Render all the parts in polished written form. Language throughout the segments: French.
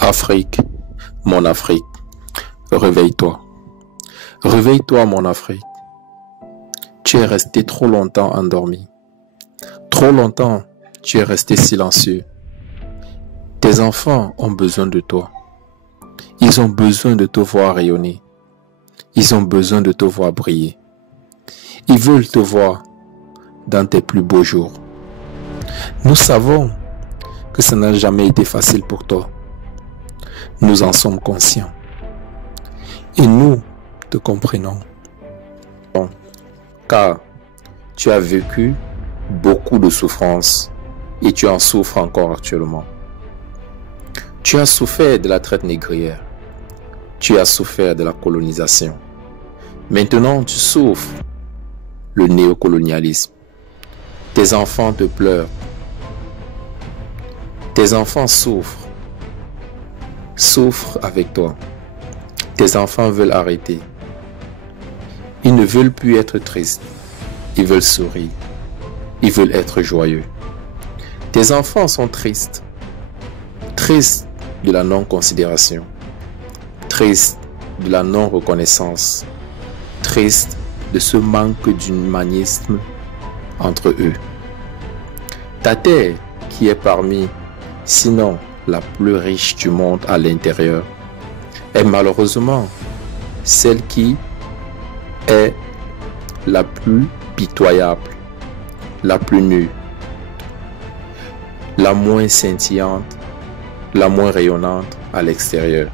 Afrique, mon Afrique, réveille-toi. Réveille-toi, mon Afrique. Tu es resté trop longtemps endormi. Trop longtemps, tu es resté silencieux. Tes enfants ont besoin de toi. Ils ont besoin de te voir rayonner. Ils ont besoin de te voir briller. Ils veulent te voir dans tes plus beaux jours. Nous savons que ça n'a jamais été facile pour toi. Nous en sommes conscients. Et nous te comprenons. Car tu as vécu beaucoup de souffrances et tu en souffres encore actuellement. Tu as souffert de la traite négrière. Tu as souffert de la colonisation. Maintenant, tu souffres le néocolonialisme. Tes enfants te pleurent. Tes enfants souffrent. Souffrent avec toi. Tes enfants veulent arrêter. Ils ne veulent plus être tristes. Ils veulent sourire. Ils veulent être joyeux. Tes enfants sont tristes. Tristes de la non-considération. Tristes de la non-reconnaissance. Tristes de ce manque d'humanisme entre eux. Ta terre, qui est parmi, sinon la plus riche du monde à l'intérieur, est malheureusement celle qui est la plus pitoyable, la plus nue, la moins scintillante, la moins rayonnante à l'extérieur.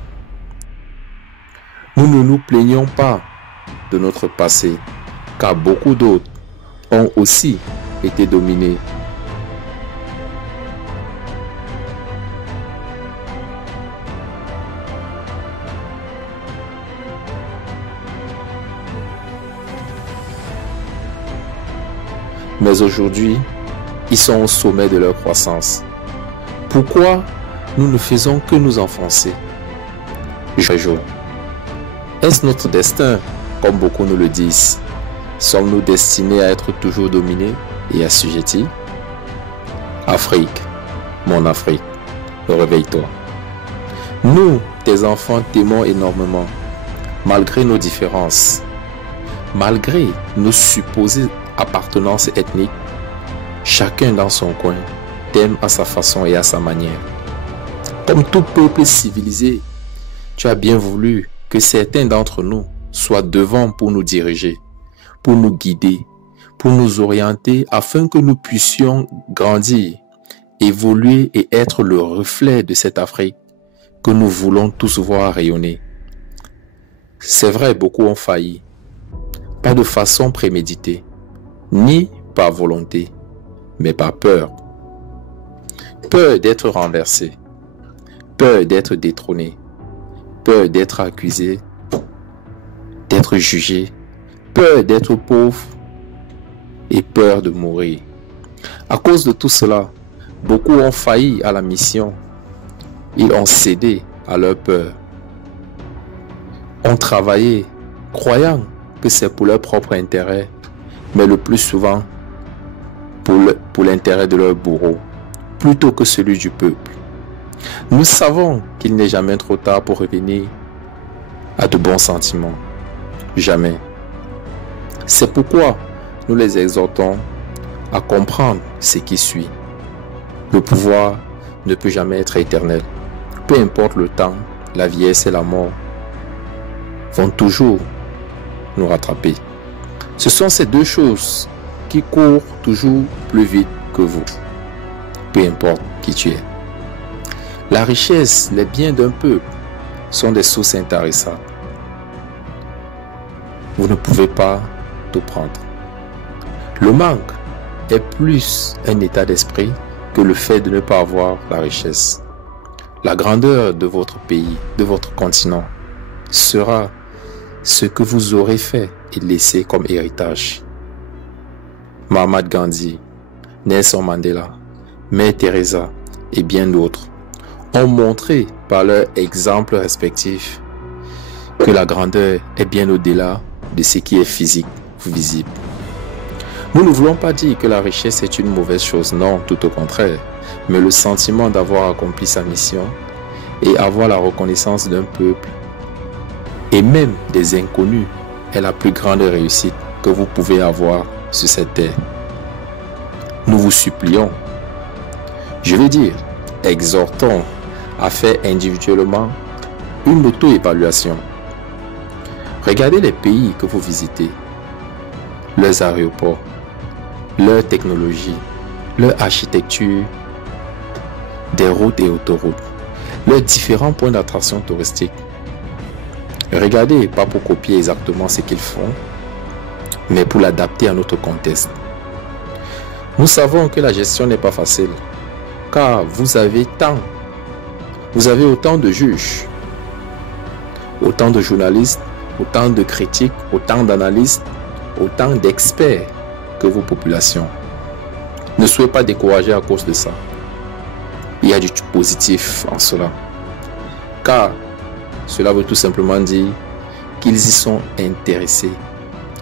Nous ne nous plaignons pas de notre passé, car beaucoup d'autres ont aussi été dominés. Mais aujourd'hui, ils sont au sommet de leur croissance. Pourquoi nous ne faisons que nous enfoncer jour après jour? Est-ce notre destin, comme beaucoup nous le disent? Sommes-nous destinés à être toujours dominés et assujettis? Afrique, mon Afrique, réveille-toi. Nous, tes enfants, t'aimons énormément, malgré nos différences, malgré nos supposées appartenances ethniques. Chacun dans son coin t'aime à sa façon et à sa manière. Comme tout peuple civilisé, tu as bien voulu que certains d'entre nous soient devant pour nous diriger, pour nous guider, pour nous orienter afin que nous puissions grandir, évoluer et être le reflet de cette Afrique que nous voulons tous voir rayonner. C'est vrai, beaucoup ont failli, pas de façon préméditée, ni par volonté, mais par peur. Peur d'être renversé, peur d'être détrôné, peur d'être accusé, d'être jugé, peur d'être pauvre et peur de mourir. À cause de tout cela, beaucoup ont failli à la mission. Ils ont cédé à leur peur, ont travaillé croyant que c'est pour leur propre intérêt, mais le plus souvent pour l'intérêt de leur bourreau, plutôt que celui du peuple. Nous savons qu'il n'est jamais trop tard pour revenir à de bons sentiments. Jamais. C'est pourquoi nous les exhortons à comprendre ce qui suit. Le pouvoir ne peut jamais être éternel. Peu importe le temps, la vieillesse et la mort vont toujours nous rattraper. Ce sont ces deux choses qui courent toujours plus vite que vous, peu importe qui tu es. La richesse, les biens d'un peuple sont des sources intarissables. Vous ne pouvez pas tout prendre. Le manque est plus un état d'esprit que le fait de ne pas avoir la richesse. La grandeur de votre pays, de votre continent, sera ce que vous aurez fait et laissé comme héritage. Mahatma Gandhi, Nelson Mandela, Mère Teresa et bien d'autres ont montré par leurs exemples respectifs que la grandeur est bien au-delà de ce qui est physique ou visible. Nous ne voulons pas dire que la richesse est une mauvaise chose, non, tout au contraire, mais le sentiment d'avoir accompli sa mission et avoir la reconnaissance d'un peuple et même des inconnus est la plus grande réussite que vous pouvez avoir sur cette terre. Nous vous supplions, je veux dire, exhortons à faire individuellement une auto-évaluation. Regardez les pays que vous visitez, leurs aéroports, leur technologie, leur architecture, des routes et autoroutes, leurs différents points d'attraction touristique. Regardez, pas pour copier exactement ce qu'ils font, mais pour l'adapter à notre contexte. Nous savons que la gestion n'est pas facile, car vous avez autant de juges, autant de journalistes, autant de critiques, autant d'analystes, autant d'experts que vos populations. Ne soyez pas découragés à cause de ça. Il y a du positif en cela, car cela veut tout simplement dire qu'ils y sont intéressés,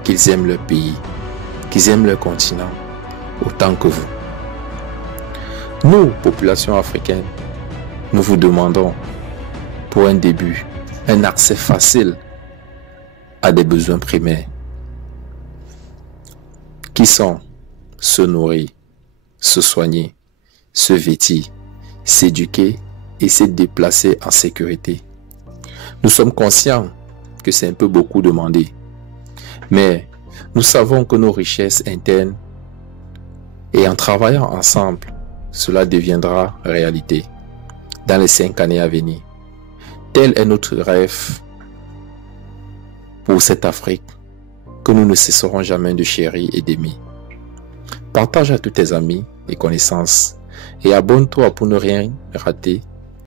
qu'ils aiment leur pays, qu'ils aiment leur continent autant que vous. Nous, population africaine, nous vous demandons pour un début un accès facile à des besoins primaires qui sont se nourrir, se soigner, se vêtir, s'éduquer et se déplacer en sécurité. Nous sommes conscients que c'est un peu beaucoup demandé, mais nous savons que nos richesses internes et en travaillant ensemble, cela deviendra réalité dans les 5 années à venir. Tel est notre rêve pour cette Afrique que nous ne cesserons jamais de chérir et d'aimer. Partage à tous tes amis et connaissances et abonne-toi pour ne rien rater